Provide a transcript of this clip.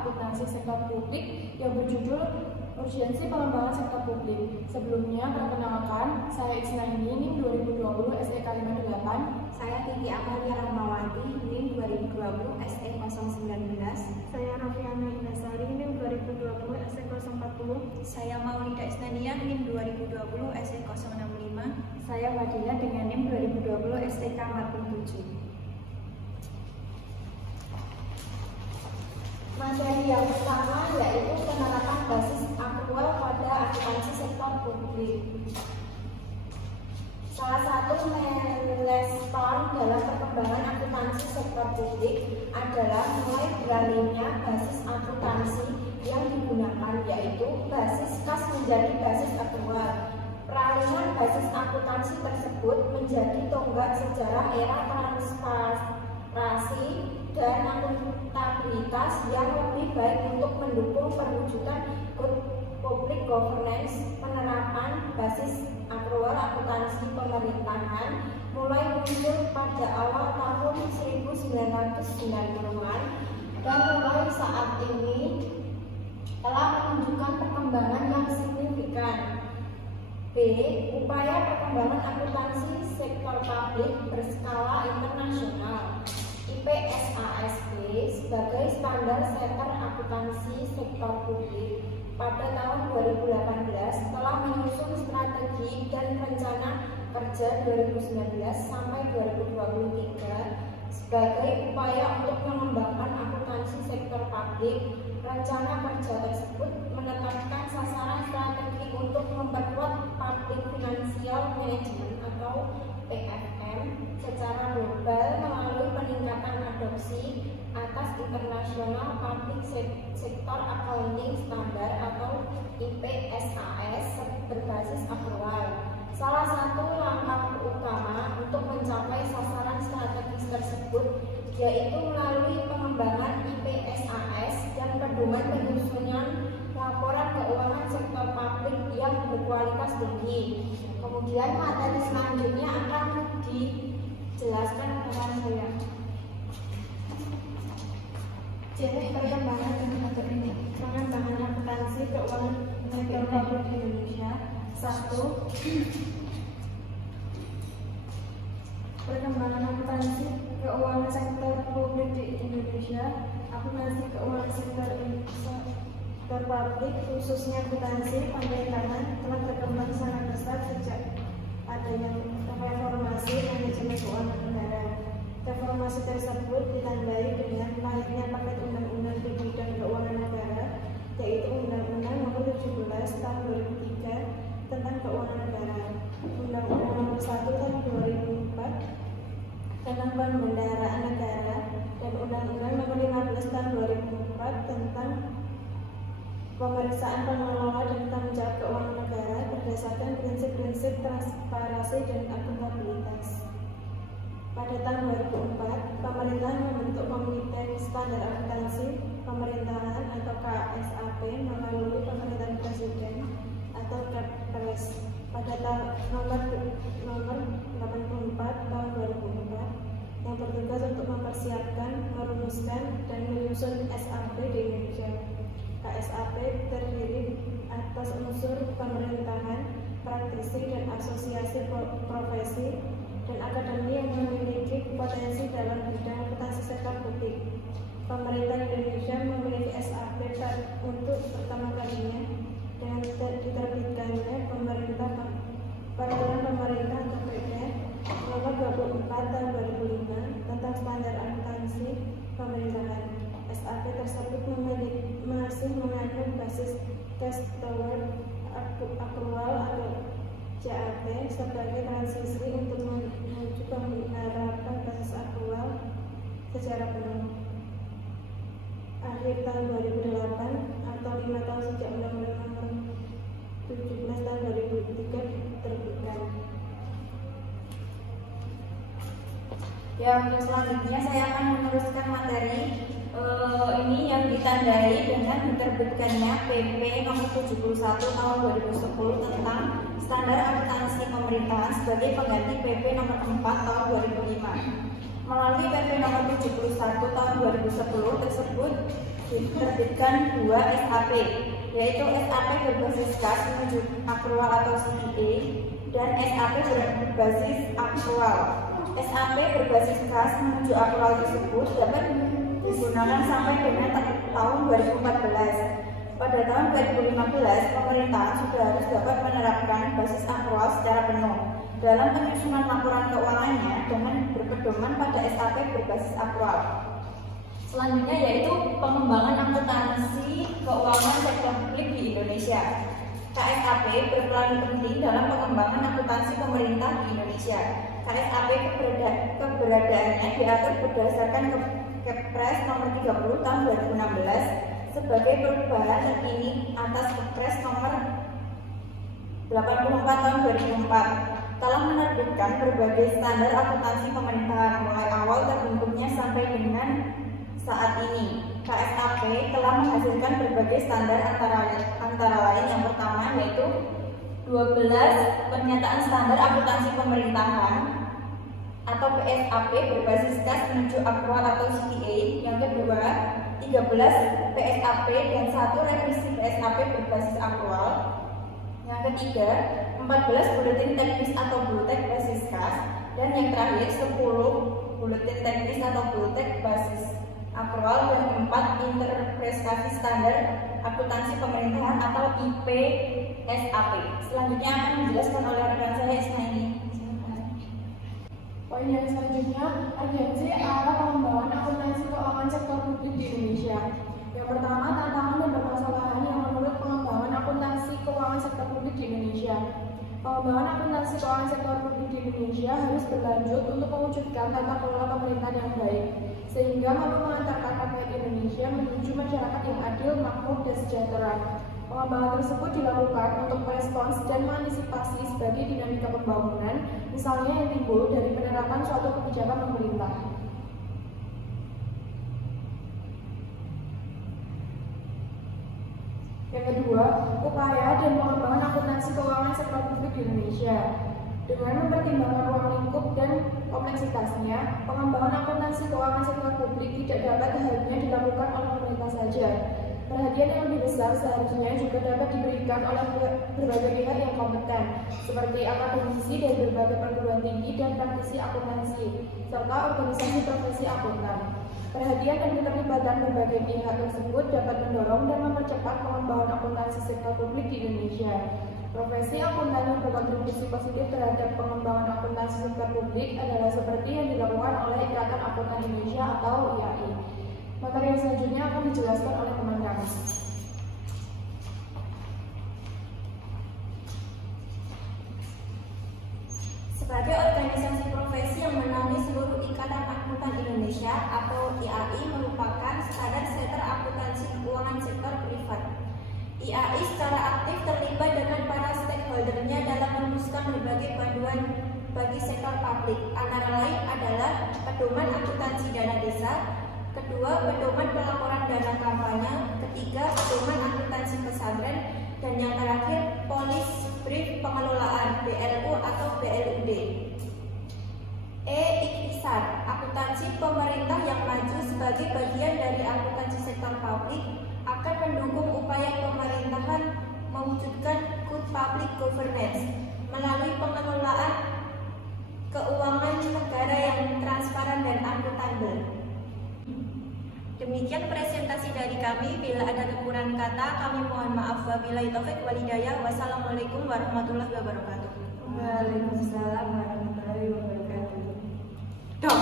akuntansi sektor publik yang berjudul Urgensi Pengembangan Sektor Publik. Sebelumnya, perkenalkan, saya Isnaini, NIM 2020 SEK 58. Saya Titi Amalia Rahmawati, NIM 2020 SE 019. Saya Rafiana Inasari, NIM 2020 SE 040. Saya Maulida Isnania, NIM 2020 SE 065. Saya Fadila dengan NIM 2020 SEK 47. Materi yang pertama yaitu penerapan basis akrual pada akuntansi sektor publik. Salah satu milestone dalam perkembangan akuntansi sektor publik adalah mulai beralihnya basis akuntansi yang digunakan, yaitu basis kas menjadi basis akrual. Peralihan basis akuntansi tersebut menjadi tonggak sejarah era transparansi dan akuntabilitas yang lebih baik untuk mendukung perwujudan good public governance. Penerapan basis akrual akuntansi pemerintahan mulai muncul pada awal tahun 1990-an dan mulai saat ini telah menunjukkan perkembangan yang signifikan. B. Upaya perkembangan akuntansi sektor publik berskala internasional. IPSASP sebagai standar setter akuntansi sektor publik pada tahun 2018 telah menyusun strategi dan rencana kerja 2019 sampai 2023 sebagai upaya untuk mengembangkan akuntansi sektor publik. Rencana kerja tersebut menetapkan sasaran strategi untuk memperkuat public financial management atau PFM secara global melalui peningkatan adopsi atas International Public Sector Accounting Standard atau IPSAS berbasis akrual. Salah satu langkah utama untuk mencapai sasaran strategis tersebut yaitu melalui pengembangan IPSAS dan pedoman penyusunan laporan keuangan sektor publik yang berkualitas tinggi. Kemudian materi selanjutnya akan dijelaskan oleh saya. Jadi perkembangan untuk ini, pengembangan akuntansi keuangan sektor publik di Indonesia. 1. Perkembangan akuntansi keuangan sektor publik di Indonesia. Akuntansi keuangan sektor publik, khususnya akuntansi pemerintahan, telah berkembang sangat pesat sejak adanya reformasi manajemen keuangan negara. Reformasi tersebut ditandai dengan lahirnya paket undang-undang di bidang keuangan negara, yaitu Undang-Undang Nomor 17 Tahun 2003 tentang Keuangan Negara, Undang-Undang Nomor 1 Tahun 2004 tentang Pembendaharaan Negara, dan Undang-Undang Nomor 15 Tahun 2004 tentang Pemeriksaan Pengelola dan Tanggung Jawab Keuangan Negara berdasarkan prinsip-prinsip transparansi dan akuntabilitas. Pada tahun 2004, pemerintah membentuk Komite Standar Akuntansi Pemerintahan atau KSAP melalui Pemerintahan Presiden atau Kepres pada nomor 84 tahun 2004 yang bertugas untuk mempersiapkan, merumuskan, dan menyusun SAP di Indonesia. KSAP terdiri atas unsur pemerintahan, praktisi, dan asosiasi profesi dan akademi yang memiliki potensi dalam bidang akuntansi sektor publik. Pemerintah Indonesia memiliki SAP untuk pertama kalinya dengan diterbitkannya Peraturan Pemerintah atau PP Nomor 24 Tahun 2005 tentang Standar Akuntansi Pemerintahan. SAP tersebut masih mengandung basis test tower akrual atau CAT sebagai transisi untuk menuju penerapan basis akrual secara penuh. Akhir tahun 2008 atau 5 tahun sejak Undang-Undang Nomor 17 Tahun 2003 diterbitkan. Yang selanjutnya saya akan meneruskan materi ini yang ditandai dengan diterbitkannya PP Nomor 71 Tahun 2010 tentang Standar Akuntansi Pemerintahan sebagai pengganti PP Nomor 4 Tahun 2005. Melalui PP Nomor 71 Tahun 2010 tersebut diterbitkan 2 SAP, yaitu SAP berbasis kas menuju akrual atau CTA dan SAP berbasis akrual. SAP berbasis kas menuju akrual tersebut dapat digunakan sampai dengan tahun 2014. Pada tahun 2015, pemerintah sudah harus dapat menerapkan basis akrual secara penuh dalam penyusunan laporan keuangannya dengan berpedoman pada SAP berbasis akrual. Selanjutnya yaitu pengembangan akuntansi keuangan sektor publik di Indonesia. KSAP berperan penting dalam pengembangan akuntansi pemerintah di Indonesia. KSAP keberadaannya diatur berdasarkan Kepres nomor 30 tahun 2016 sebagai perubahan terkini atas Kepres nomor 84 tahun 2004 telah menerbitkan berbagai standar akuntansi pemerintahan mulai awal terbentuknya sampai dengan saat ini. KSAP telah menghasilkan berbagai standar antara lain yang pertama yaitu 12 pernyataan standar akuntansi pemerintahan atau PSAP berbasis kas menuju akrual atau CTA. Yang kedua 13 PSAP dan 1 revisi PSAP berbasis akrual. Yang ketiga 14 buletin teknis atau bultek basis kas. Dan yang terakhir 10 buletin teknis atau bultek basis akrual. Dan 4 interpretasi standar akuntansi pemerintahan atau IPSAP. Selanjutnya akan dijelaskan oleh rekan saya Ismaili. Poin yang selanjutnya, urgensi arah pengembangan akuntansi keuangan sektor publik di Indonesia. Yang pertama, tantangan dan permasalahan yang menurut pengembangan akuntansi keuangan sektor publik di Indonesia. Pengembangan akuntansi keuangan sektor publik di Indonesia harus berlanjut untuk mewujudkan tata kelola pemerintahan yang baik, sehingga mampu mengantarkan rakyat Indonesia menuju masyarakat yang adil, makmur, dan sejahtera. Pengembangan tersebut dilakukan untuk merespons dan mengantisipasi sebagai dinamika pembangunan, misalnya yang timbul dari penerapan suatu kebijakan pemerintah. Yang kedua, upaya dan pengembangan akuntansi keuangan sektor publik di Indonesia. Dengan mempertimbangkan ruang lingkup dan kompleksitasnya, pengembangan akuntansi keuangan sektor publik tidak dapat hanya dilakukan oleh pemerintah saja. Perhatian yang lebih besar seharusnya juga dapat diberikan oleh berbagai pihak yang kompeten, seperti akademisi dari berbagai perguruan tinggi dan praktisi akuntansi, serta organisasi profesi akuntan. Perhatian dan keterlibatan berbagai pihak tersebut dapat mendorong dan mempercepat pengembangan akuntansi sektor publik di Indonesia. Profesi akuntan yang berkontribusi positif terhadap pengembangan akuntansi sektor publik adalah seperti yang dilakukan oleh Ikatan Akuntan Indonesia atau IAI. Materi yang selanjutnya akan dijelaskan oleh teman kami. Sebagai organisasi profesi yang menaungi seluruh Ikatan Akuntan Indonesia atau IAI merupakan standar setter akuntansi keuangan sektor privat. IAI secara aktif terlibat dengan para stakeholdernya dalam merumuskan berbagai panduan bagi sektor publik. Antara lain adalah pedoman akuntansi dana desa, kedua pedoman pelaporan dana kampanye, ketiga pedoman akuntansi pesantren, dan yang terakhir polis brief pengelolaan BLU atau BLUD. Ikhtisar, akuntansi pemerintah yang maju sebagai bagian dari akuntansi sektor publik akan mendukung upaya pemerintahan mewujudkan good public governance melalui pengelolaan keuangan negara yang transparan dan akuntabel. Demikian presentasi dari kami. Bila ada kekurangan kata, kami mohon maaf. Wabillahi taufiq wal hidayah. Wassalamualaikum warahmatullahi wabarakatuh. Waalaikumsalam warahmatullahi wabarakatuh. Dok.